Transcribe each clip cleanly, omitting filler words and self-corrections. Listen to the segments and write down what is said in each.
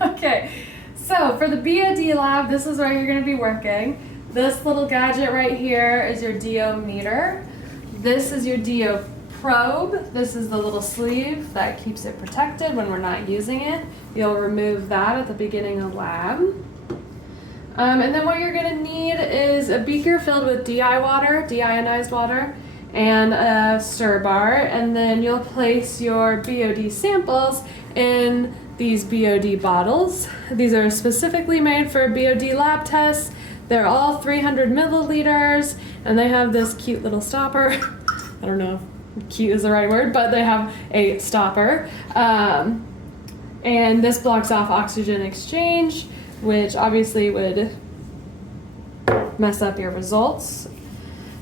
Okay, so for the BOD lab, this is where you're going to be working. This little gadget right here is your DO meter. This is your DO probe. This is the little sleeve that keeps it protected when we're not using it. You'll remove that at the beginning of lab. And then what you're going to need is a beaker filled with DI water, deionized water, and a stir bar. And then you'll place your BOD samples in these BOD bottles. These are specifically made for BOD lab tests. They're all 300 milliliters, and they have this cute little stopper. I don't know if cute is the right word, but they have a stopper. And this blocks off oxygen exchange, which obviously would mess up your results.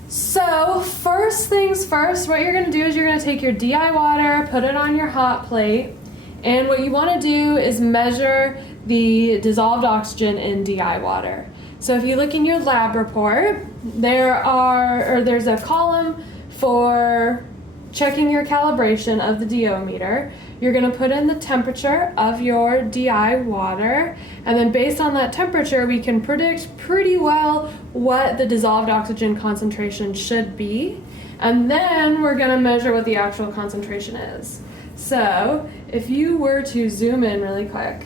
So first things first, what you're gonna do is you're gonna take your DI water, put it on your hot plate, and what you wanna do is measure the dissolved oxygen in DI water. So if you look in your lab report, there's a column for checking your calibration of the DO meter. You're going to put in the temperature of your DI water, and then based on that temperature, we can predict pretty well what the dissolved oxygen concentration should be, and then we're going to measure what the actual concentration is. So if you were to zoom in really quick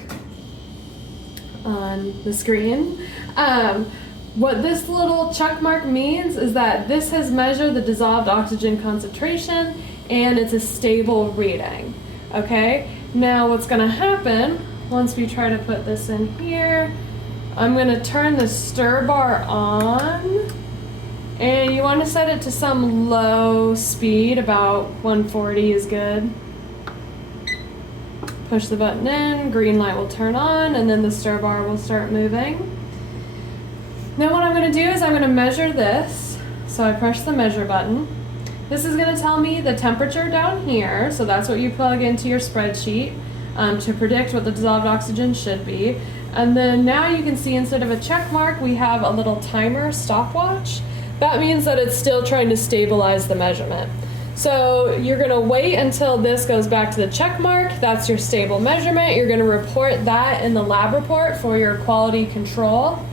on the screen, what this little check mark means is that this has measured the dissolved oxygen concentration and it's a stable reading. Okay, now what's going to happen once we try to put this in here, I'm going to turn the stir bar on, and you want to set it to some low speed, about 140 is good. Push the button in, green light will turn on, and then the stir bar will start moving. Now what I'm going to do is I'm going to measure this. So I press the measure button. This is going to tell me the temperature down here, so that's what you plug into your spreadsheet to predict what the dissolved oxygen should be. And then now you can see instead of a check mark, we have a little timer stopwatch. That means that it's still trying to stabilize the measurement. So you're going to wait until this goes back to the check mark. That's your stable measurement. You're going to report that in the lab report for your quality control.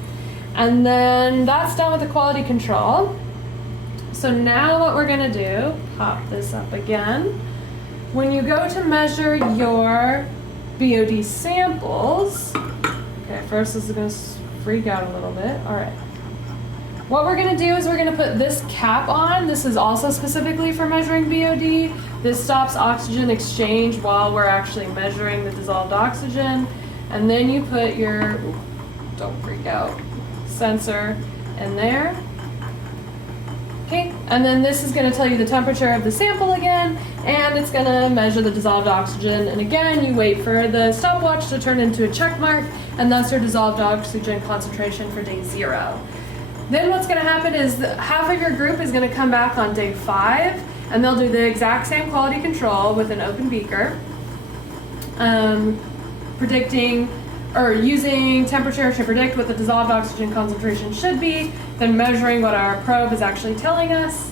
And then that's done with the quality control. So now what we're going to do, pop this up again. When you go to measure your BOD samples, okay, first this is going to freak out a little bit. All right. What we're going to do is we're going to put this cap on. This is also specifically for measuring BOD. This stops oxygen exchange while we're actually measuring the dissolved oxygen. And then you put your, don't freak out, sensor in there. Okay, and then this is going to tell you the temperature of the sample again, and it's going to measure the dissolved oxygen. And again, you wait for the stopwatch to turn into a check mark, and that's your dissolved oxygen concentration for day 0. Then what's going to happen is half of your group is going to come back on day 5, and they'll do the exact same quality control with an open beaker, predicting or using temperature to predict what the dissolved oxygen concentration should be, then measuring what our probe is actually telling us.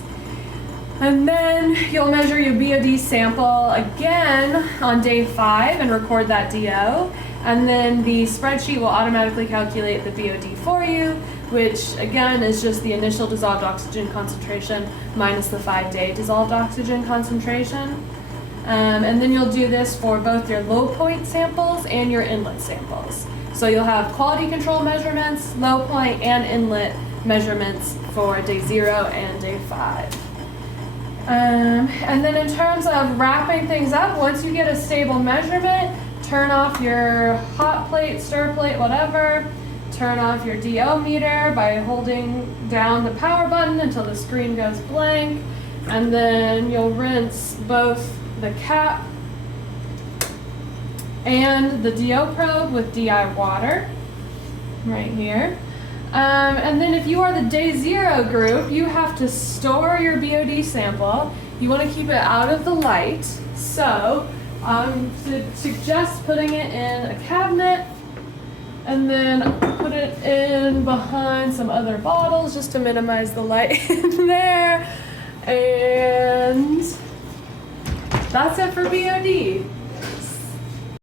And then you'll measure your BOD sample again on day 5 and record that DO. And then the spreadsheet will automatically calculate the BOD for you, which again is just the initial dissolved oxygen concentration minus the 5-day dissolved oxygen concentration. And then you'll do this for both your low point samples and your inlet samples. So you'll have quality control measurements, low point and inlet measurements for day 0 and day 5. And then in terms of wrapping things up, once you get a stable measurement, turn off your hot plate, stir plate, whatever. Turn off your DO meter by holding down the power button until the screen goes blank. And then you'll rinse both the cap and the DO probe with DI water right here. And then if you are the day 0 group, you have to store your BOD sample. You want to keep it out of the light. So suggest putting it in a cabinet and then put it in behind some other bottles just to minimize the light in there. And that's it for BOD.